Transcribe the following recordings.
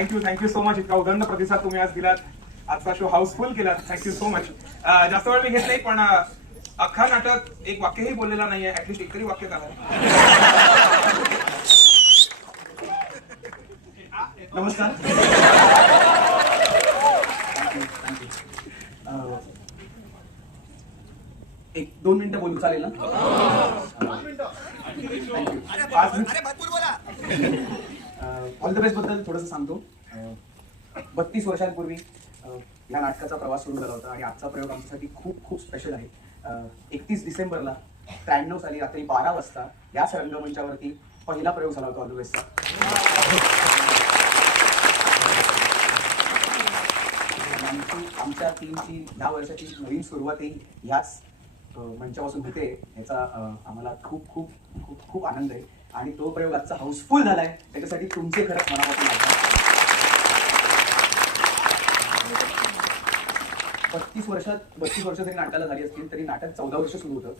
Thank you so much. इतका उदंड प्रतिसाद तुम्ही आज दिलात, आजचा शो हाऊसफुल केलात. Thank you so much. जास्त वेळ मी घेत नाही, पण अख्खा नाटक एक वाक्यही बोललेला नाहीये, ऍटलीस्ट एकतरी वाक्य झालं. नमस्कार. एक 2 मिनिटं बोलू चालेल ना? 5 मिनिटं. ऑल द बेस्ट बद्दल थोडंसं सांगतो. 32 वर्षांपूर्वी या नाटकाचा प्रवास सुरू झाला होता आणि आजचा प्रयोग आमच्यासाठी खूप खूप स्पेशल आहे. 31 डिसेंबरला 93 साली रात्री 12 वाजता याच रंगमंचावरती पहिला प्रयोग झाला होता ऑल द बेस्टचा. आमच्या टीमची 10 वर्षाची नवीन सुरुवातही ह्याच मंचापासून होते, याचा आम्हाला खूप खूप खूप खूप आनंद आहे. आणि तो प्रयोग आजचा हाऊसफुल झालाय, त्याच्यासाठी तुमचे खरंच मनापासून आभार. 32 वर्ष जरी नाटकाला झाली असतील तरी नाटक 14 वर्ष सुरू होतं.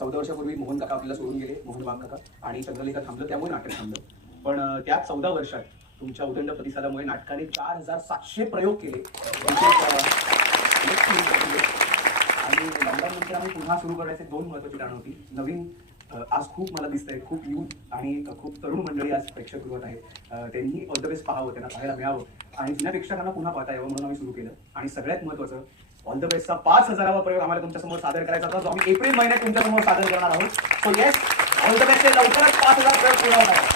14 वर्षापूर्वी मोहन काका आपल्याला सोडून गेले, मोहन बाग काका, आणि चंद्रलेखा थांबलं, त्यामुळे नाटक थांबलं. पण त्या 14 वर्षात तुमच्या उदंड प्रतिसादामुळे नाटकाने 4700 प्रयोग केले. आणि लॉकडाऊननंतर आम्ही पुन्हा सुरू करण्याचे 2 महत्त्वाची कारणं होती. नवीन आज खूप मला दिसतंय, खूप यूथ आणि खूप तरुण मंडळी आज प्रेक्षक गृहात आहेत. त्यांनी ऑल द बेस्ट पाहावं, त्यांना पाहायला मिळावं आणि जुन्या प्रेक्षकांना पुन्हा पाहता यावं म्हणून आम्ही सुरू केलं. आणि सगळ्यात महत्त्वाचं, ऑल द बेस्टचा 5000वा प्रयोग आम्हाला तुमच्यासमोर सादर करायचा होता, जो आम्ही एप्रिल महिन्यात तुमच्यासमोर सादर करणार आहोत. So yes, all the best. लवकरच 5000 प्रयोग पूर्ण होणार आहे.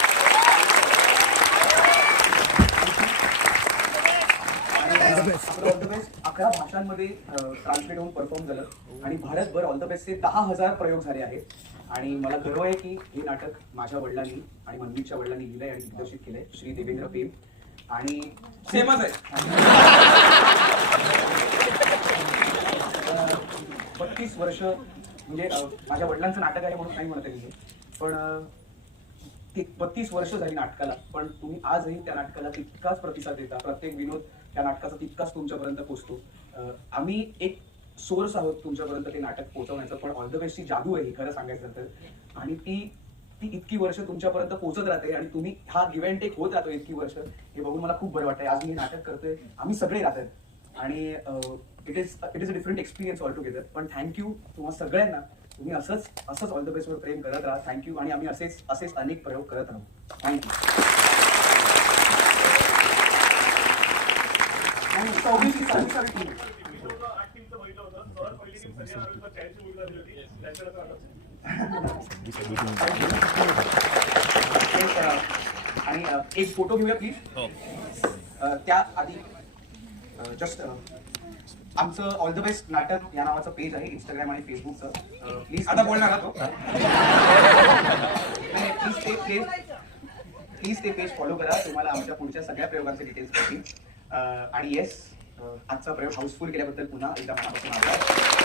ऑल द बेस्ट 11 भाषांमध्ये ट्रान्सलेट होऊन परफॉर्म झालं आणि भारतभर ऑल द बेस्टचे 10,000 प्रयोग झाले आहेत. आणि मला गर्व आहे की हे नाटक माझ्या वडिलांनी आणि मनमीतच्या वडिलांनी लिहिलंय आणि दिग्दर्शित केलंय, श्री देवेंद्र पेम. आणि सेमच आहे. 32 वर्ष म्हणजे माझ्या वडिलांचं नाटक आहे म्हणून नाही म्हणत आहे मी, पण 32 वर्ष झाली नाटकाला, पण तुम्ही आजही त्या नाटकाला तितकाच प्रतिसाद देता. प्रत्येक विनोद त्या नाटकाचा तितकाच तुमच्यापर्यंत पोहोचतो. आम्ही एक सोर्स आहोत तुमच्यापर्यंत ते नाटक पोहोचवण्याचं, पण ऑल द बेस्टची जादू आहे ही, खरं सांगायचं तर. आणि ती इतकी वर्ष तुमच्यापर्यंत पोहोचत राहते आणि तुम्ही हा गिव्ह अँड टेक होत राहतो इतकी वर्ष, हे बघून मला खूप बरं वाटतंय. आज मी हे नाटक करतोय, आम्ही सगळे राहत आहेत आणि it is a different experience all together. पण थँक्यू तुम्हा सगळ्यांना. तुम्ही असंच ऑल द बेस्टवर प्रेम करत राहा. थँक्यू. आणि आम्ही असेच अनेक प्रयोग करत राहू. थँक्यू. आणि एक फोटो घेऊया प्लीज. त्या आधी जस्ट आमचं ऑल द बेस्ट नाटक या नावाचं पेज आहे इंस्टाग्राम आणि फेसबुकचं. प्लीज आता बोलणार तो प्लीज ते पेज फॉलो करा. तुम्हाला आमच्या पुढच्या सगळ्या प्रयोगांचे डिटेल्स भेटतील. आणि येस, आजचा प्रयोग हाऊसफुल केल्याबद्दल पुन्हा एकदा मनापासून आभार.